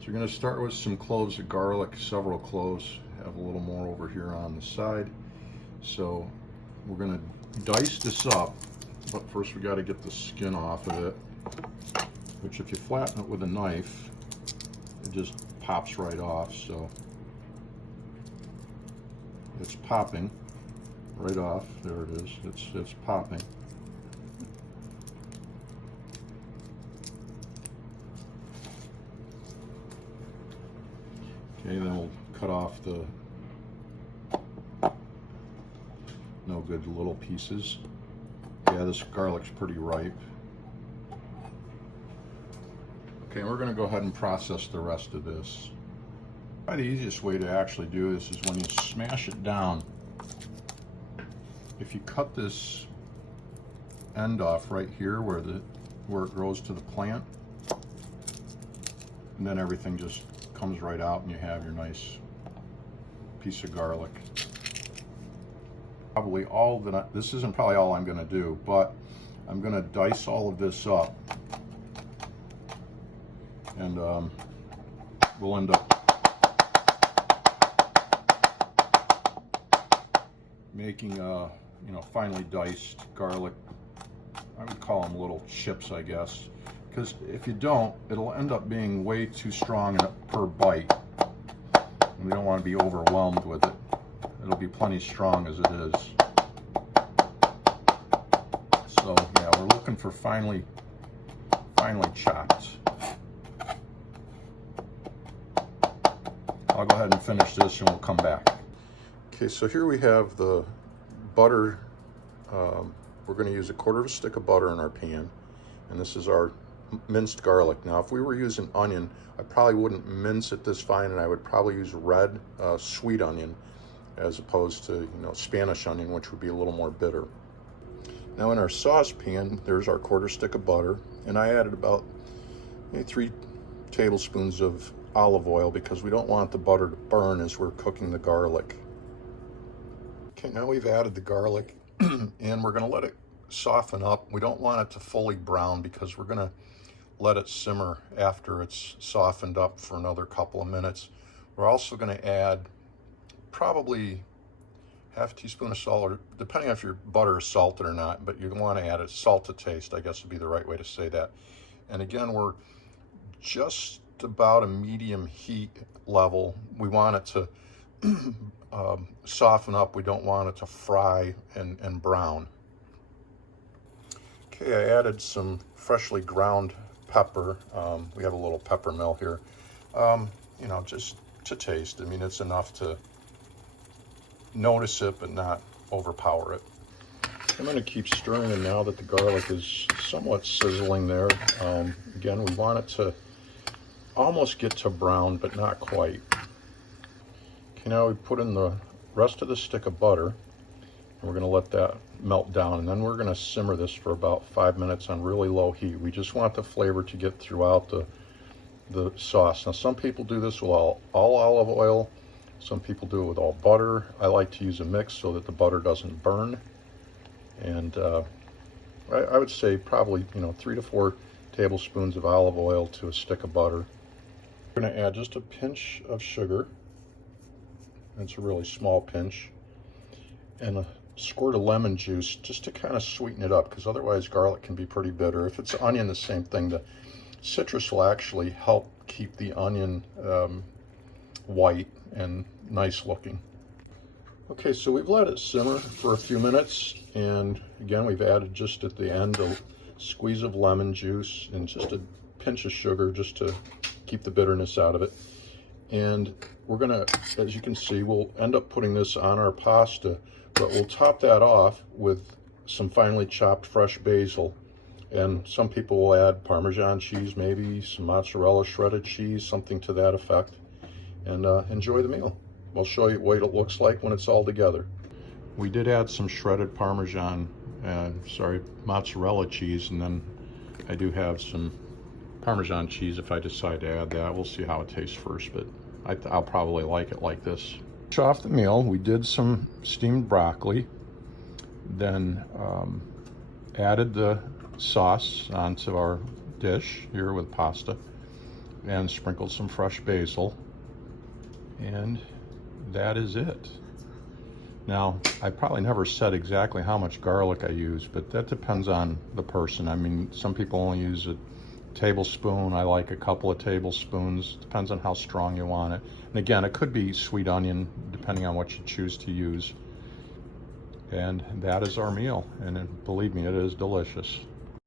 So you're going to start with some cloves of garlic, several cloves. Have a little more over here on the side. So we're going to dice this up, but first we got to get the skin off of it, which if you flatten it with a knife, it just pops right off. So it's popping right off. There it is. It's popping. Okay, then we'll cut off the no good little pieces. Yeah, this garlic's pretty ripe. Okay, we're going to go ahead and process the rest of this. Probably the easiest way to actually do this is when you smash it down. If you cut this end off right here where it grows to the plant, and then everything just comes right out and you have your nice piece of garlic. Probably all that this isn't probably all I'm going to do, but I'm going to dice all of this up, and we'll end up making finely diced garlic. I would call them little chips, I guess, because if you don't, it'll end up being way too strong per bite. And we don't want to be overwhelmed with it. It'll be plenty strong as it is. So yeah, we're looking for finely chopped. I'll go ahead and finish this and we'll come back. Okay, so here we have the butter. We're going to use 1/4 stick of butter in our pan, and this is our minced garlic. Now, if we were using onion, I probably wouldn't mince it this fine, and I would probably use red sweet onion as opposed to Spanish onion, which would be a little more bitter. Now in our saucepan, there's our 1/4 stick of butter, and I added about 3 tablespoons of olive oil because we don't want the butter to burn as we're cooking the garlic. Okay, now we've added the garlic and we're going to let it soften up. We don't want it to fully brown because we're going to let it simmer after it's softened up for another couple of minutes. We're also going to add probably 1/2 teaspoon of salt, or depending if your butter is salted or not, but you want to add a salt to taste, I guess would be the right way to say that. And again, we're just about a medium heat level. We want it to soften up. We don't want it to fry and brown. Okay, I added some freshly ground pepper. We have a little pepper mill here. Just to taste. I mean, it's enough to notice it, but not overpower it. I'm going to keep stirring it now that the garlic is somewhat sizzling there. Again, we want it to almost get to brown, but not quite. Okay, now we put in the rest of the stick of butter, and we're going to let that melt down, and then we're going to simmer this for about 5 minutes on really low heat. We just want the flavor to get throughout the sauce. Now, some people do this with all olive oil. Some people do it with all butter. I like to use a mix so that the butter doesn't burn. And I would say probably 3 to 4 tablespoons of olive oil to a stick of butter. We're going to add just a pinch of sugar. It's a really small pinch, and a squirt of lemon juice just to kind of sweeten it up, because otherwise garlic can be pretty bitter. If it's onion, the same thing. The citrus will actually help keep the onion white and nice looking. Okay, so we've let it simmer for a few minutes, and again, we've added just at the end a squeeze of lemon juice and just a pinch of sugar just to keep the bitterness out of it. And we're gonna, as you can see, we'll end up putting this on our pasta, but we'll top that off with some finely chopped fresh basil. And some people will add Parmesan cheese, maybe some mozzarella shredded cheese, something to that effect. And enjoy the meal. We'll show you what it looks like when it's all together. We did add some shredded mozzarella cheese, and then I do have some Parmesan cheese if I decide to add that. We'll see how it tastes first, but I'll probably like it like this. Finish off the meal, we did some steamed broccoli, then added the sauce onto our dish here with pasta. and sprinkled some fresh basil, and that is it. Now, I probably never said exactly how much garlic I use, but that depends on the person. I mean, some people only use a tablespoon. I like a couple of tablespoons. Depends on how strong you want it. And again, it could be sweet onion, depending on what you choose to use. And that is our meal. And believe me, it is delicious.